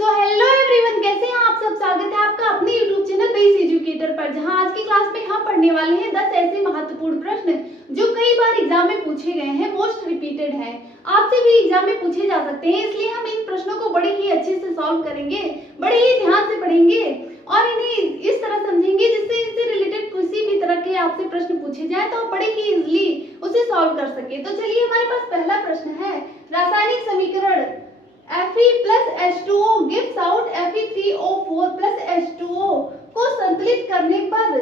So hello everyone, कैसे हैं आप सब। स्वागत है आपका अपने यूट्यूब चैनल बेस एजुकेटर पर, जहां आज की क्लास में हम पढ़ने वाले हैं 10 ऐसे महत्वपूर्ण प्रश्न जो कई बार एग्जाम में पूछे गए हैं, मोस्ट रिपीटेड है, आपसे भी एग्जाम में पूछे जा सकते हैं। इसलिए हम इन प्रश्नों को बड़े ही अच्छे से सॉल्व करेंगे, बड़े ही ध्यान से पढ़ेंगे और इन्हें इस तरह समझेंगे जिससे इनसे रिलेटेड किसी भी तरह के आपसे प्रश्न पूछे जाए तो आप बड़े ही इजीली उसे सॉल्व कर सके। तो चलिए, हमारे पास पहला प्रश्न है, रासायनिक समीकरण Fe plus H2O gives out Fe3O4 plus H2O को संतुलित करने पर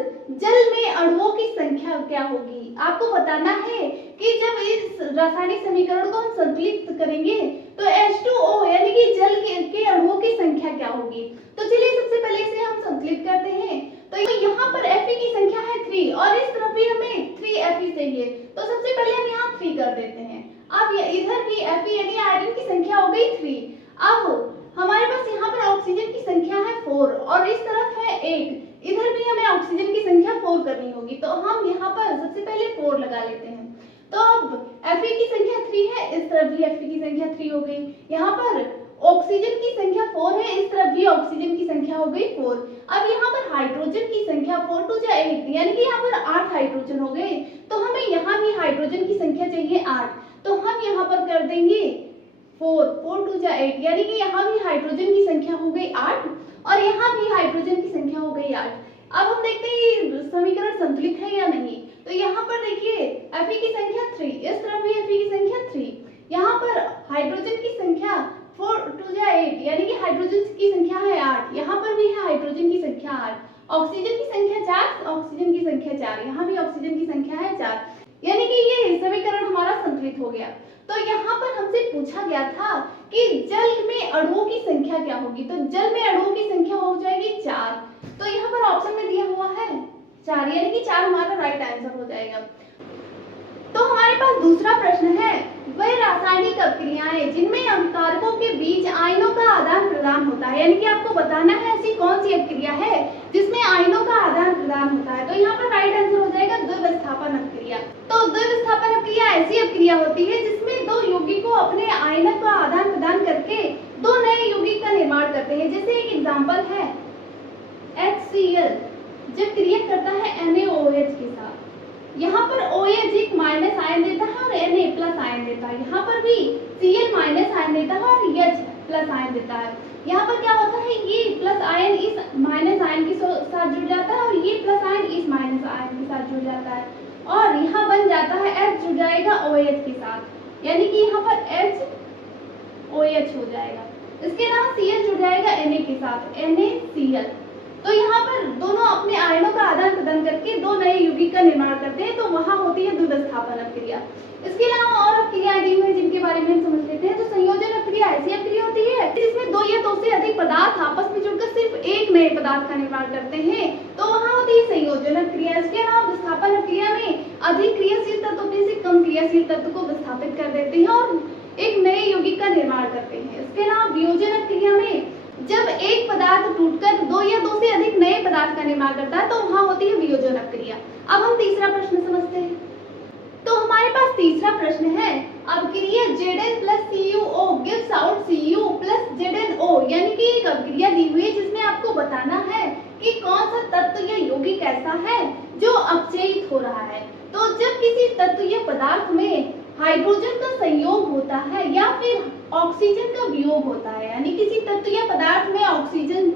जल में अणुओं की संख्या क्या होगी। आपको बताना है कि जब इस रासायनिक समीकरण को हम संतुलित करेंगे तो H2O यानी कि जल के अणुओं की संख्या क्या होगी। तो चलिए, सबसे पहले इसे हम संतुलित करते हैं। तो यहाँ पर Fe की संख्या है 3 और इस तरफ भी हमें 3 Fe चाहिए, तो सबसे पहले हम यहाँ 3 कर देते हैं। अब इधर भी Fe यानी आयरन की संख्या हो गई 3। अब हमारे पास यहाँ पर ऑक्सीजन की संख्या है 4 और इस तरफ है 8, इधर भी हमें ऑक्सीजन की संख्या 4 करनी होगी, तो हम यहाँ पर सबसे पहले 4 लगा लेते हैं। तो अब Fe की संख्या 3 है, इस तरफ भी Fe की संख्या 3 हो गई। यहाँ पर ऑक्सीजन की संख्या 4 है, इस तरफ भी ऑक्सीजन की संख्या हो गई 4। अब यहाँ पर हाइड्रोजन की संख्या 4 2 जा 8 यानी कि यहाँ पर 8 हाइड्रोजन हो गए, तो हमें यहाँ भी हाइड्रोजन की संख्या चाहिए 8, तो हम यहाँ पर कर देंगे 4 4 2 जा 8 यानी कि यहाँ भी हाइड्रोजन की संख्या हो गई 8 और यहाँ भी हाइड्रोजन की संख्या हो गई 8। अब हम देखते हैं ये समीकरण संतुलित है या नहीं। तो यहाँ पर देखिए Fe की संख्या 3, इस तरफ भी Fe की संख्या 3, यहाँ पर हाइड्रोजन की संख्या 4 2 जा 8 यानी कि हाइड्रोजन की संख्या है 8, यहाँ पर भी है हाइड्रोजन की संख्या 8, ऑक्सीजन की संख्या 4, ऑक्सीजन की संख्या 4, यहाँ भी ऑक्सीजन की संख्या है 4, यानी कि ये समीकरण हमारा संतुलित हो गया। तो यहाँ पर हमसे पूछा गया था कि जल में अणुओं की संख्या क्या होगी, तो जल में अणुओं की संख्या हो जाएगी 4, तो यहाँ पर ऑप्शन में दिया हुआ है 4 यानी कि 4 हमारा राइट आंसर हो जाएगा। तो हमारे पास दूसरा प्रश्न है, वह रासायनिक अभिक्रियाएं जिनमें अभिकारकों के बीच आयनों का आदान प्रदान होता है, यानी कि आपको बताना है ऐसी कौन सी अभिक्रिया है जिसमें आयनों का आदान प्रदान होता है। तो यहाँ पर राइट आंसर हो जाएगा द्विविस्थापन अभिक्रिया। तो द्विविस्थापन अभिक्रिया ऐसी अभिक्रिया होती है जिसमें दो यौगिकों अपने आयनों का आदान प्रदान करके दो नए यौगिक का निर्माण करते हैं। जैसे एक एग्जाम्पल है HCl जब क्रिया करता है NaOH के साथ, यहाँ पर OH एक माइनस आयन देता है और Na प्लस आयन देता है, यहाँ पर भी Cl माइनस आयन देता है और H प्लस आयन देता है। यहाँ पर क्या होता है, ये प्लस आयन इस माइनस आयन के साथ जुड़ जाता है और ये प्लस आयन इस माइनस आयन के साथ जुड़ जाता है और यहाँ बन जाता है H जुड़ जाएगा OH के साथ, यानी कि यहाँ पर HOH हो जाएगा। इसके अलावा Cl जुड़ जाएगा Na के साथ, NaCl। तो यहाँ पर दोनों अपने आयनों का आदान प्रदान करके दो नए यौगिक का निर्माण करते हैं, तो वहां होती है द्विविस्थापन अभिक्रिया। इसके अलावा और अभिक्रियाएं दी हुई हैं जिनके बारे में हम समझ लेते हैं। तो संयोजन अभिक्रिया ऐसी अभिक्रिया होती है जिसमें दो या दो से अधिक पदार्थ आपस में जुड़कर सिर्फ एक नए पदार्थ का निर्माण करते हैं, तो वहां होती है संयोजन अभिक्रिया। इसके अलावा विस्थापन अभिक्रिया में अधिक क्रियाशील तत्व से कम क्रियाशील तत्व को विस्थापित कर देते हैं और एक नए यौगिक का निर्माण करते हैं। इसके अलावा वियोजन अभिक्रिया में जब एक पदार्थ टूटकर दो या दो से अधिक नए पदार्थ का निर्माण करता है, तो वहां होती है वियोजन अभिक्रिया। अब हम तीसरा प्रश्न समझते हैं। तो हमारे पास तीसरा प्रश्न है, अभिक्रिया Zn plus CuO gives out Cu plus ZnO, यानी कि एक अभिक्रिया दी हुई है जिसमें आपको बताना है कि कौन सा तत्व या यौगिक ऐसा है जो अपचयित हो रहा है। तो जब किसी तत्व या पदार्थ में हाइड्रोजन का संयोग होता है या फिर ऑक्सीजन का वियोग होता है, यानी किसी तत्व या पदार्थ में ऑक्सीजन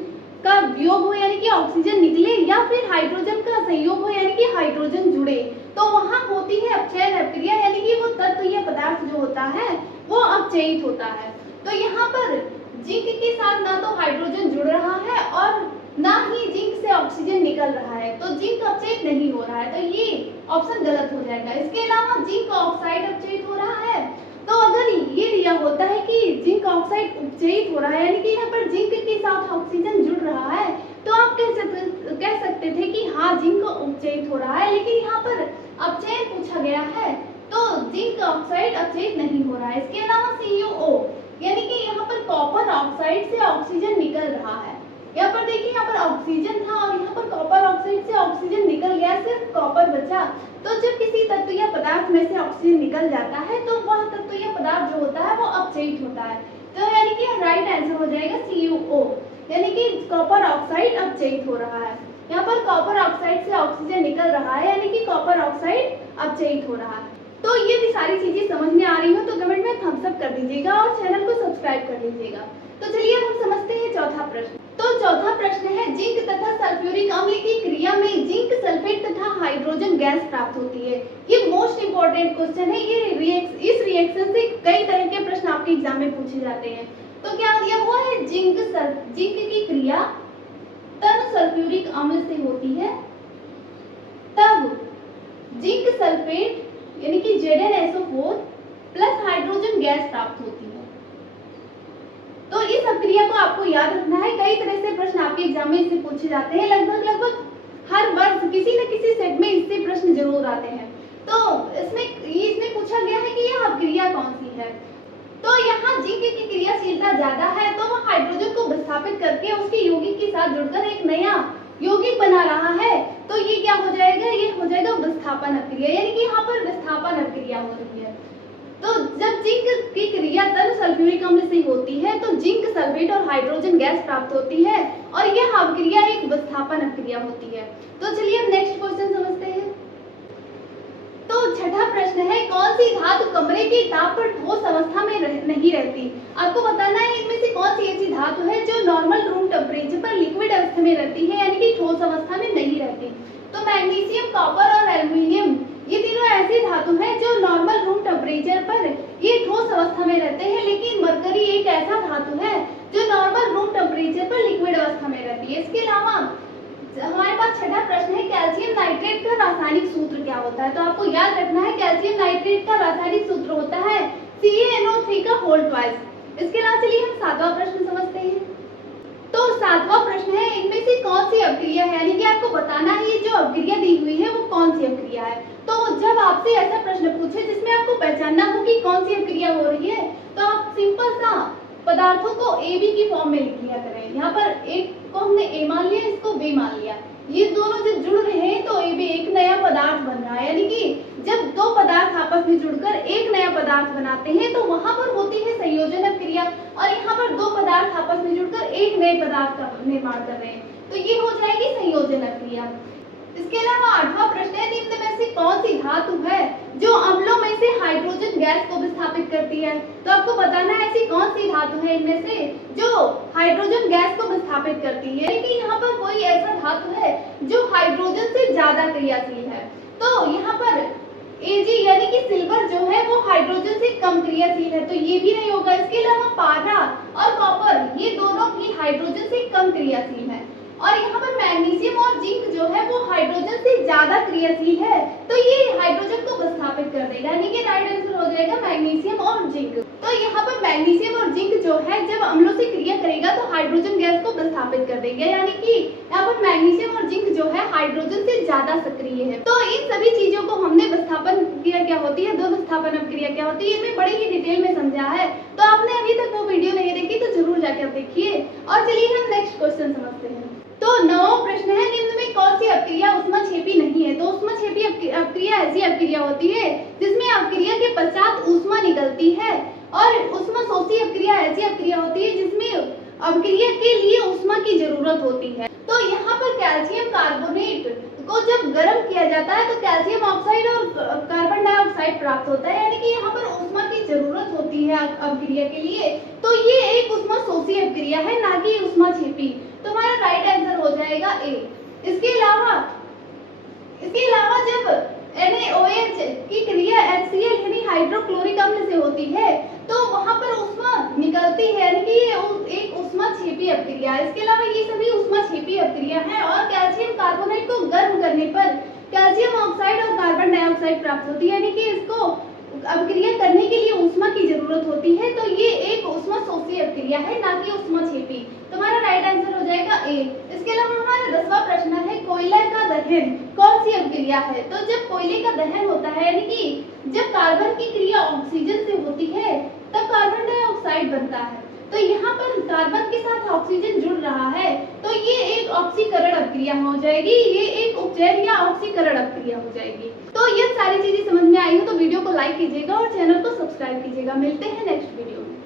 का वियोग हो यानी कि ऑक्सीजन निकले या फिर हाइड्रोजन का संयोग हो यानी कि हाइड्रोजन जुड़े, तो वहां होती है अपचयन अभिक्रिया, यानी कि वो तत्व या पदार्थ जो होता है वो अपचयित होता है। तो यहाँ पर जिंक के साथ ना तो हाइड्रोजन जुड़ रहा है और ना ही जिंक से ऑक्सीजन निकल रहा है, तो जिंक अपचयित नहीं हो रहा है, तो ये ऑप्शन गलत हो जाएगा। इसके अलावा जिंक ऑक्साइड अपचयित हो रहा है, तो अगर ये दिया होता है कि जिंक ऑक्साइड उपचयित हो रहा है यानी कि यहाँ पर जिंक के साथ ऑक्सीजन जुड़ रहा है, तो आप कह सकते थे कि हाँ जिंक उपचयित हो रहा है, लेकिन यहाँ पर अपचयन पूछा गया है तो जिंक ऑक्साइड अपचयित नहीं हो रहा है। इसके अलावा CuO यानी कि यहाँ पर कॉपर ऑक्साइड से ऑक्सीजन निकल रहा है, यहाँ पर देखिए यहाँ पर ऑक्सीजन था और यहाँ पर कॉपर ऑक्साइड से ऑक्सीजन निकल गया, सिर्फ कॉपर बचा। तो जब किसी तत्व या पदार्थ में से ऑक्सीजन निकल जाता है तो वह तत्व या पदार्थ जो होता है वो अपचयित होता है, तो यानी कि राइट आंसर हो जाएगा CuO। O, यानी कि कॉपर ऑक्साइड अपचयित हो रहा है। यहाँ पर कॉपर ऑक्साइड से ऑक्सीजन निकल रहा है, यानी कि कॉपर ऑक्साइड अपचयित हो रहा है। तो ये भी सारी चीजें समझ में आ रही हो तो कमेंट में थम्स अप कर दीजिएगा और चैनल को सब्सक्राइब कर लीजिएगा। तो चलिए अब हम समझते हैं चौथा प्रश्न। तो चौथा प्रश्न है, जिंक तथा सल्फ्यूरिक अम्ल की क्रिया में जिंक सल्फेट तथा हाइड्रोजन गैस प्राप्त होती है। ये मोस्ट इंपोर्टेंट क्वेश्चन है। ये इस रिएक्शन से कई तरह के प्रश्न आपके एग्जाम में पूछे जाते हैं। तो क्या दिया हुआ है, जिंक की क्रिया तन सल्फ्यूरिक अम्ल से होती है, तब जिंक सल्फेट यानी कि ZnSO4 प्लस हाइड्रोजन गैस प्राप्त होती है। तो इस अभिक्रिया को आपको याद रखना है। कई तरह से प्रश्न आपके एग्जाम में इससे पूछे जाते हैं। लगभग हर वर्ष किसी न किसी सेट में इससे प्रश्न जरूर आते हैं। तो इसमें पूछा गया है कि यह अभिक्रिया कौन सी है। तो यहाँ जिंक की क्रियाशीलता ज्यादा है, तो वह हाइड्रोजन को विस्थापित करके उसके यौगिक के साथ जुड़कर एक नया यौगिक बना रहा है। तो ये क्या हो जाएगा, ये हो जाएगा विस्थापन अभिक्रिया, यानी कि यहाँ पर विस्थापन अभिक्रिया हो रही है। तो जब जिंक की क्रिया तन सल्फ्यूरिक अम्ल से होती है तो जिंक सल्फेट और हाइड्रोजन गैस प्राप्त होती है और यह अभिक्रिया एक विस्थापन अभिक्रिया होती है। तो चलिए हम नेक्स्ट क्वेश्चन समझते हैं। तो छठा प्रश्न है, कौन सी धातु कमरे के ताप पर ठोस अवस्था में नहीं रहती। आपको बताना है इनमें से कौन सी ऐसी धातु है जो नॉर्मल रूम टेम्परेचर पर लिक्विड अवस्था में रहती है, यानी कि ठोस अवस्था में नहीं रहती। तो मैग्नीशियम, कॉपर और एल्युमिनियम ये तीनों ऐसी धातु हैं जो नॉर्मल रूम टेम्परेचर पर ये ठोस अवस्था में रहते हैं, लेकिन मरकरी एक ऐसा धातु है जो नॉर्मल रूम टेम्परेचर पर लिक्विड अवस्था में रहती है। इसके अलावा हमारे पास छठा प्रश्न है, कैल्शियम नाइट्रेट का रासायनिक सूत्र क्या होता है। तो आपको याद रखना है कैल्शियम नाइट्रेट का रासायनिक सूत्र होता है CaNO3 का होल ट्वाइस। इसके अलावा चलिए हम सातवां प्रश्न समझते हैं। तो सातवां प्रश्न है, इनमें से कौन सी अभिक्रिया है, यानी कि आपको बताना है ये जो अभिक्रिया दी हुई है वो कौन सी अभिक्रिया है। तो जब आपसे ऐसा प्रश्न पूछे जिसमें आपको पहचानना हो कि कौन सी अभिक्रिया हो रही है, तो आप सिंपल सा पदार्थों को AB की फॉर्म में लिख लिया करें। यहाँ पर एक को हमने A मान लिया, इसको B मान लिया। ये दोनों जब जुड़ रहे हैं तो AB एक नया पदार्थ बन रहा है, यानी कि जब दो पदार्थ आपस में जुड़कर एक नया पदार्थ बनाते हैं तो वहां पर होती है संयोजन अभिक्रिया, और यहाँ पर दो पदार्थ आपस में जुड़कर एक नए पदार्थ का निर्माण कर रहे हैं, तो ये हो जाएगी संयोजन अभिक्रिया। इसके अलावा आठवां प्रश्न है, निम्न में से कौन सी धातु है जो अम्लों में से हाइड्रोजन गैस को विस्थापित करती है। तो आपको बताना है ऐसी कौन सी धातु है इनमें से जो हाइड्रोजन गैस को विस्थापित करती है, कि यहाँ पर कोई ऐसा धातु है जो हाइड्रोजन से ज्यादा क्रियाशील है। तो यहाँ पर Ag यानी कि सिल्वर जो है वो हाइड्रोजन से कम क्रियाशील है, तो ये भी नहीं होगा। इसके अलावा पारा और कॉपर ये दोनों भी हाइड्रोजन से कम क्रियाशील है, और यहाँ पर मैग्नीशियम और जिंक जो है वो हाइड्रोजन से ज्यादा क्रियाशील है, तो ये हाइड्रोजन को विस्थापित कर देगा, यानी कि राइट आंसर हो जाएगा मैग्नीशियम और जिंक। तो यहाँ पर मैग्नीशियम और जिंक जो है जब अम्लों से क्रिया करेगा तो हाइड्रोजन गैस को विस्थापित कर देगा, यानी कि यहाँ पर मैग्नीशियम और जिंक जो है हाइड्रोजन से ज्यादा सक्रिय है। तो इन सभी चीजों को हमने विस्थापन क्रिया क्या होती है, दो विस्थापन अभिक्रिया क्या होती है, इनमें बड़े ही डिटेल में समझा है। तो आपने अभी तक वो वीडियो नहीं देखी तो जरूर जाकर देखिए। और चलिए हम नेक्स्ट क्वेश्चन समझते हैं। तो नौवां प्रश्न है, निम्न में कौन सी अभिक्रिया ऊष्माक्षेपी नहीं है। तो ऊष्माक्षेपी अभिक्रिया ऐसी अभिक्रिया होती है जिसमें अभिक्रिया के पश्चात ऊष्मा निकलती है, और ऊष्माशोषी अभिक्रिया ऐसी अभिक्रिया होती है जिसमें अभिक्रिया के लिए ऊष्मा की जरूरत होती है। तो यहाँ पर कैल्शियम कार्बोनेट को जब गर्म किया जाता है तो कैल्शियम ऑक्साइड और कार्बन डाइऑक्साइड प्राप्त होता है, यानी कि यहाँ पर ऊष्मा की जरूरत होती है अभिक्रिया के लिए। तो ये एक ऊष्माशोषी अभिक्रिया है, ना कि ऊष्माक्षेपी। तो हमारा राइट आंसर हो जाएगा A। इसके अलावा जब NaOH की क्रिया HCl यानी हाइड्रोक्लोरिक अम्ल से होती है तो वहां पर ऊष्मा निकलती है, यानी कि ये एक ऊष्माक्षेपी अभिक्रिया है। इसके अलावा ये सभी ऊष्माक्षेपी अभिक्रिया है, और कैल्शियम कार्बोनेट को गर्म करने पर कैल्शियम ऑक्साइड और कार्बन डाइऑक्साइड प्राप्त होती है, यानी कि इसको अभिक्रिया करने के लिए ऊष्मा की जरूरत होती है। तो ये एक ऊष्माशोषी अभिक्रिया है, ना कि ऊष्माक्षेपी। तो हमारा राइट आंसर हो जाएगा A। इसके अलावा हमारा 10वां प्रश्न है, कोयला का दहन कौन सी अभिक्रिया है। तो जब कोयले का दहन होता है, यानी कि जब कार्बन की क्रिया ऑक्सीजन से होती है तब कार्बन डाइऑक्साइड बनता है। तो यहाँ पर कार्बन के साथ ऑक्सीजन जुड़ रहा है, तो ये एक ऑक्सीकरण अभिक्रिया हो जाएगी, ये एक उपचयन या ऑक्सीकरण अभिक्रिया हो जाएगी। तो ये सारी चीजें समझ में आई हो तो वीडियो को लाइक कीजिएगा और चैनल को सब्सक्राइब कीजिएगा। मिलते हैं नेक्स्ट वीडियो में।